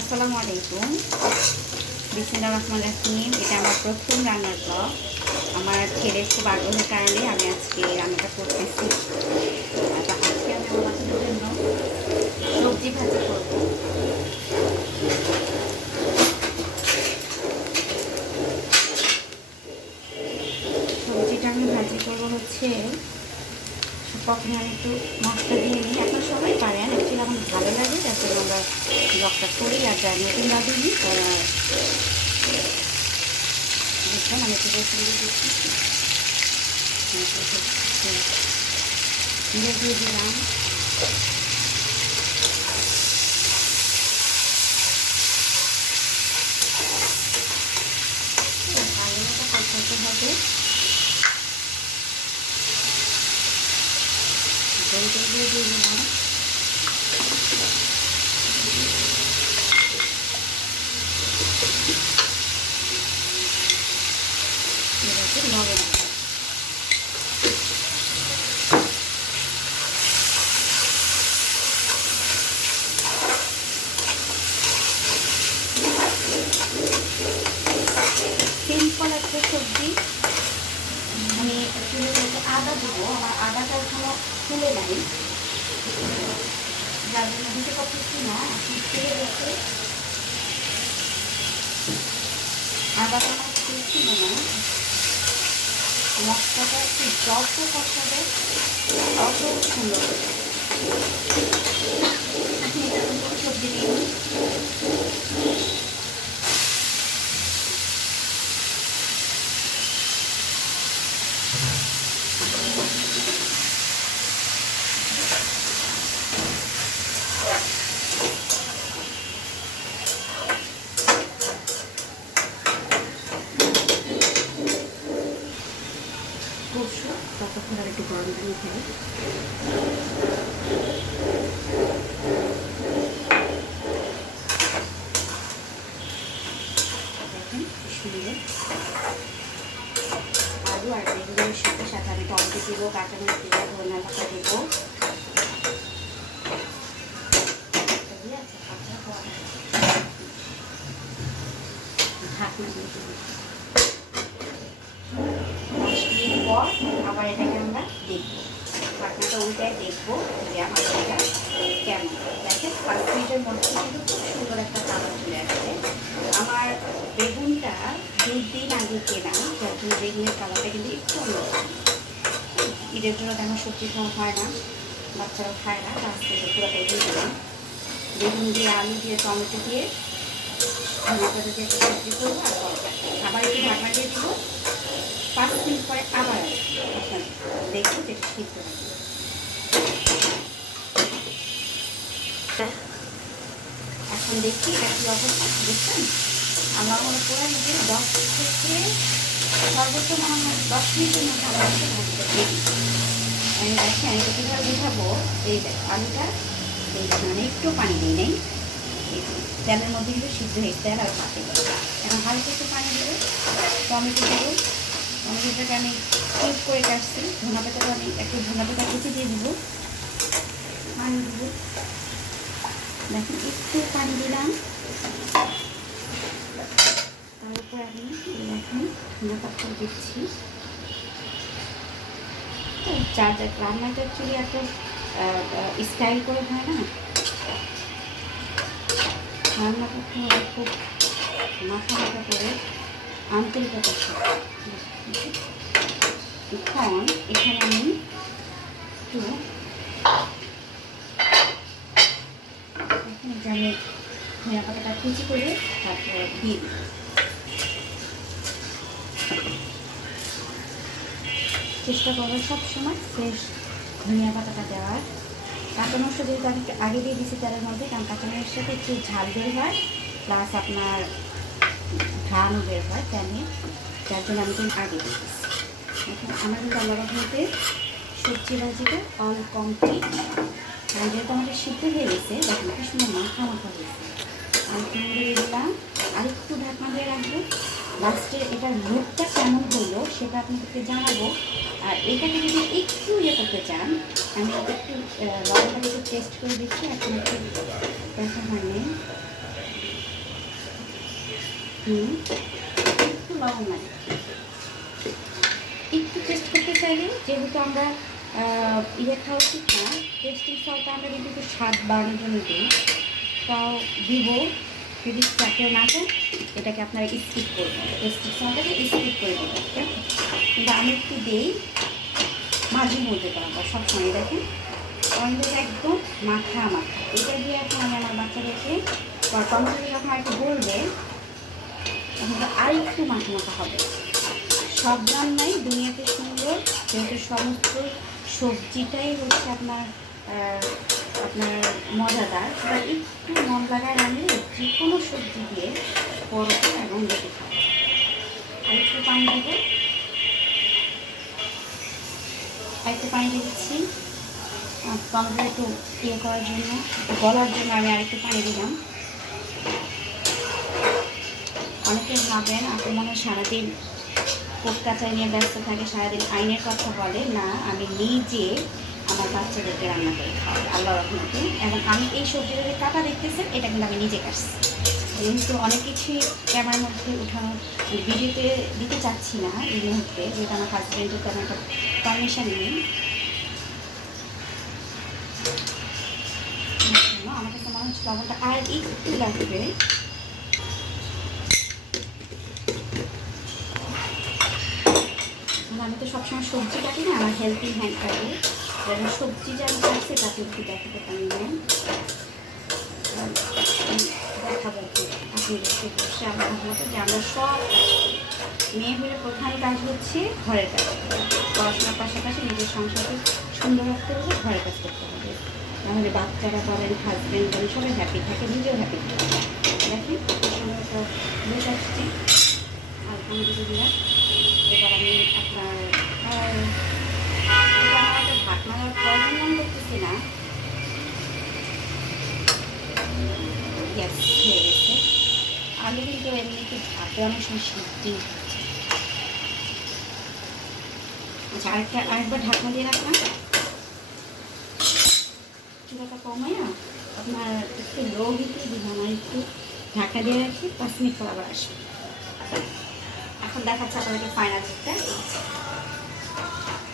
আসসালামু আলাইকুম। বিসমিল্লাহির রহমানির রহিম। এটা আমার প্রথম রান্নার ব্লগ। আমার ছেলের খুব আগ্রহের কারণে আমি আজকে রান্নাটা করতেছি। আজকে আমি আমার বাচ্চাদের জন্য সবজি ভাজি করব। সবজিটা আমি ভাজি করব হচ্ছে, প্রথমে আমি একটু মশলা দিয়ে নিই। আপনারা সবাই পারেন, অ্যাকচুয়ালি আমার ভালো লাগে, যাতে আমরা ব্লগটা করি। আর যারা নতুন রাঁধুনি তারা বুঝবেন আমি একটু রসুন দিয়ে দিচ্ছি, দিয়ে দিলাম। ভালো মতো কষাতে হবে। দইটা দিয়ে দিলাম। এবার লবণ সিম্পল একটা সবজি। আমি আদা দেবো, আমার আদাটা এখনো ফুলে নাই, যার জন্য দিতে পারতেছি না। ফুলে গেছে আদাটা, আমার ছিল না। মশলাটা একটু যত কষাবে তত সুন্দর হবে। আপনি এরকম করে সবজি দিয়ে নিন। কষু ততক্ষণ আর একটু গরম পানি খাই। দেখেন সুন্দর আলু আর বেগুনের সাথে সাথে আমি টমেটো দেবো, কাঁচামরিচ দেবো, ধনিয়া পাতা দেবো। ঢাকনা দিয়ে দেবো। 10 মিনিট পর আবার এটাকে আমরা দেখবো, ঢাকনাটা উল্টায় দেখবো যে আমার এটা কেমন। দেখেন 5 মিনিটের মধ্যে কিন্তু খুব সুন্দর একটা কালার চলে আসছে। আমার বেগুনটা 2 দিন আগে কেনা, যার জন্য বেগুনের কালারটা কিন্তু একটু অন্যরকম। ঈদের জন্য তেমন সবজি খাওয়া হয় না, বাচ্চারাও খায় না, আজকে পুরোটাই দিয়ে দিলাম। বেগুন দিয়ে, আলু দিয়ে, টমেটো দিয়ে, ধনিয়া পাতা দিয়ে একটা সবজি করবো। আর আবার একটু ঢাকনা দিয়ে দেবো। 5 মিনিট পরে আবার আসবেন, দেখবো যে সিদ্ধ হবে। এখন দেখি এটা কি অবস্থা। দেখছেন আমার মনে করে যে 10 থেকে সর্বোচ্চ মনে হয় 10 মিনিটের মধ্যে আমার কাছে ভাজতে দেখি। আমি দেখেন এটা কীভাবে বুঝাবো। এই আলুটা এই মানে একটু পানি দিই নেই, তেলের মধ্যে কিন্তু সিদ্ধ হয়ে তেল আর পাতে। এখন হালকা একটু পানি দেবো, টমেটো দেবো। টমেটোটাকে আমি কিউব করে কাটছি। ধনা পাতাটা আমি একটু ধনা পাতা কুচি দিয়ে দেবো, পানি দেবো। দেখেন একটু পানি দিলাম, তারপর আমি দেখেন ধনা পাতা দিচ্ছি। যার যার রান্নাটা অ্যাকচুয়ালি এত স্টাইল করে হয় না, রান্না করতে হবে খুব মাথা মাথা করে, আন্তরিকতার সাথে। এখন এখানে আমি একটু আমি ধনিয়া পাতাটা কুচি করে তারপরে দিয়ে দিই। চেষ্টা করবো সবসময় ফ্রেশ ধনিয়া পাতাটা দেওয়ার। কাঁচা মরিচটা যেহেতু আমি আগে দিয়ে দিচ্ছি তেলের মধ্যে, কারণ কাঁচা মরিচের সাথে একটু ঝাল বের হয়, প্লাস আপনার ঘ্রাণও বের হয় তেলে, যার জন্য আমি কিন্তু আগে দিয়ে দিচ্ছি। এখন আমার কিন্তু আলাদা হতে সবজি ভাজিটা অল কমপ্লিট। কারণ যেহেতু আমাদের সিদ্ধ হয়ে গেছে, দেখেন কি সুন্দর মাখা মাখা হয়েছে। আর দিয়ে দিলাম, আরেকটু ঢাকনা দিয়ে রাখবো। লাস্টে এটার লুকটা কেমন হলো সেটা আপনাদেরকে জানাবো। আর এটাকে যদি একটু ইয়ে করতে চান, আমি একটু লবণটা একটু টেস্ট করে দিচ্ছি। এখন একটু দেখা হয়নি, একটু লবণ লাগে, একটু টেস্ট করতে চাইলে, যেহেতু আমরা ইয়ে খাওয়া উচিত না, টেস্টিং সল্টটা আমরা কিন্তু একটু স্বাদ বাড়ানোর জন্য দিই, তাও দিব। যদি চাকেও না চান এটাকে আপনারা স্কিপ করবেন, টেস্টিং সল্টটাকে স্কিপ করে দেবেন। কিন্তু আমি একটু দিই মাঝে মধ্যে করাবো সবসময়। দেখেন অনেক একদম মাখা মাখা, এটা দিয়ে এখন আমি আমার বাচ্চাদেরকে টমেটোটা যখন একটু বলবে তখন আর একটু মাখা মাখা হবে। সব রান্নাই দুনিয়াতে সুন্দর যেহেতু সমস্ত সবজিটাই হচ্ছে আপনার আপনার মজাদার, বা একটু মন লাগায় রান্নলে যে কোনো সবজি দিয়ে পরোটা এবং রুটি খাওয়া। আর একটু পানি দেবো, আর একটু পানি দিয়ে দিচ্ছি টমেটো একটু ইয়ে করার জন্য, গলার জন্য আমি আরেকটু পানি দিলাম। অনেকে ভাবেন আপনি মনে হয় সারাদিন কোর্ট কাচারি নিয়ে ব্যস্ত থাকে, সারাদিন আইনের কথা বলে। না, আমি নিজে আমার বাচ্চাদেরকে রান্না করে খাওয়াই আল্লাহ রহমতে। এবং আমি এই সবজিটা যে কাটা দেখতেছেন এটা কিন্তু আমি নিজে কাটছি, যেহেতু অনেক কিছুই ক্যামেরার মধ্যে উঠানো ভিডিওতে দিতে চাচ্ছি না এই মুহূর্তে, যেহেতু আমার হাজব্যান্ডের তেমন একটা পারমিশন নেই। আমার কাছে মনে হচ্ছে লবণটা আর একটু লাগবে। আমি তো সবসময় সবজি কাটি না, আমার হেলথি হ্যান্ড কাটি, যেমন সবজি যা আমি কাটছে তাতে একটু দেখাতে পারি না, দেখাবো আপনি দেখতে বসে আমার মতো যে আমরা সব মেয়ে হলে প্রধান কাজ হচ্ছে ঘরের কাজ, পড়াশোনার পাশাপাশি নিজের সংসারকে সুন্দর রাখতে হলে ঘরের কাজ করতে হবে, নাহলে বাচ্চারা বলেন হাজব্যান্ড বলেন সবাই হ্যাপি থাকে, নিজেও হ্যাপি থাকে। দেখেন সময় তো বসে আসছি আলহামদুলিল্লাহ। এবার আমি আপনার ঢাকনা দেওয়ার প্রয়োজন মনে করতেছি না, গ্যাস হয়ে গেছে। আলু কিন্তু এমনিতে ভাতে অনেক সময় সিদ্ধি। আচ্ছা আরেকবার ঢাকনা দিয়ে রাখলাম, চুলাটা কমাইয়া আপনার একটু লো হিটে দিলাম, আর একটু ঢাকা দিয়ে রাখি 5 মিনিট পর আবার আসবে। এখন দেখাচ্ছে আপনাদেরকে ফাইনাল দিকটা।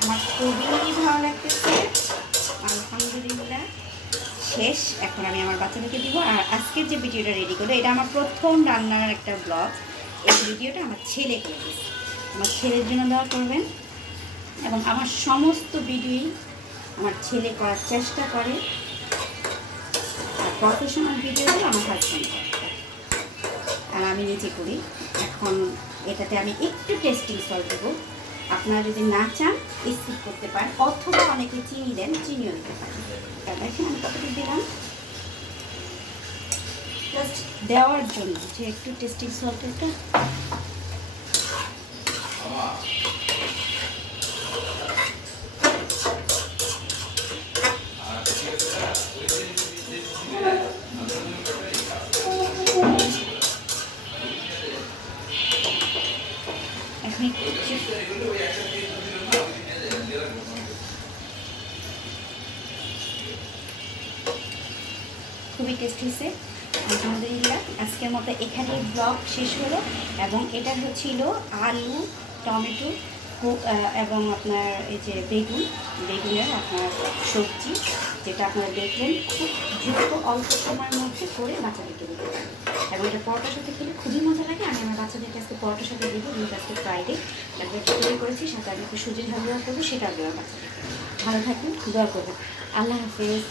আমার খুবই ভালো লাগতেছে আলহামদুলিল্লাহ। শেষ, এখন আমি আমার বাচ্চাদেরকে দিব। আর আজকের যে ভিডিওটা রেডি করলো এটা আমার প্রথম রান্নার একটা ব্লগ, এই ভিডিওটা আমার ছেলে করে দিয়েছে, আমার ছেলের জন্য দেওয়া করবেন। এবং আমার সমস্ত ভিডিওই আমার ছেলে করার চেষ্টা করে, আর প্রফেশনাল ভিডিওগুলো আমার হাজব্যান্ড করে, আর আমি নিজে করি। এখন এটাতে আমি একটু টেস্টিং সল্ট দেবো, আপনারা যদি না চান স্কিপ করতে পারেন, অথবা অনেকে চিনি দেন, চিনিও দিতে পারেন। দেখেন আমি কতটুকু দিলাম জাস্ট দেওয়ার জন্য, যে একটু টেস্টিং সল্টটা এখন খুবই টেস্টি হয়েছে আলহামদুলিল্লাহ। আজকের মতো এখানেই ব্লগ শেষ হলো। এবং এটা হচ্ছিল আলু টমেটো এবং আপনার এই যে বেগুনের আপনার সবজি, যেটা আপনারা দেখলেন খুব দ্রুত অল্প সময়ের মধ্যে করে বাচ্চাদেরকে দিতে পারেন। এবং এটা পরোটার সাথে খেলে খুবই মজা লাগে। আমি আমার বাচ্চাদেরকে আজকে পরোটার সাথে দেবো, যেহেতু আজকে ফ্রাইডে, তারপরে তৈরি করেছি, সাথে আমি একটু সুজির হালুয়া করবো, সেটাও দেওয়া বাচ্চাদেরকে। ভালো থাকবেন, দোয়া করবেন। আল্লাহ হাফেজ।